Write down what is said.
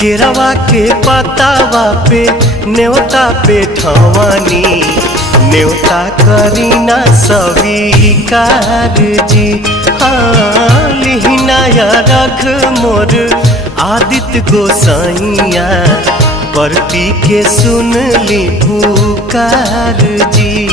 केरवा के पतावा पे न्योता पे ठवानी, न्योता करीना स्वीकार जी। हाँ लिहिना या रख मोर आदित्य गोसाइया, परती के सुन ली पुकार जी।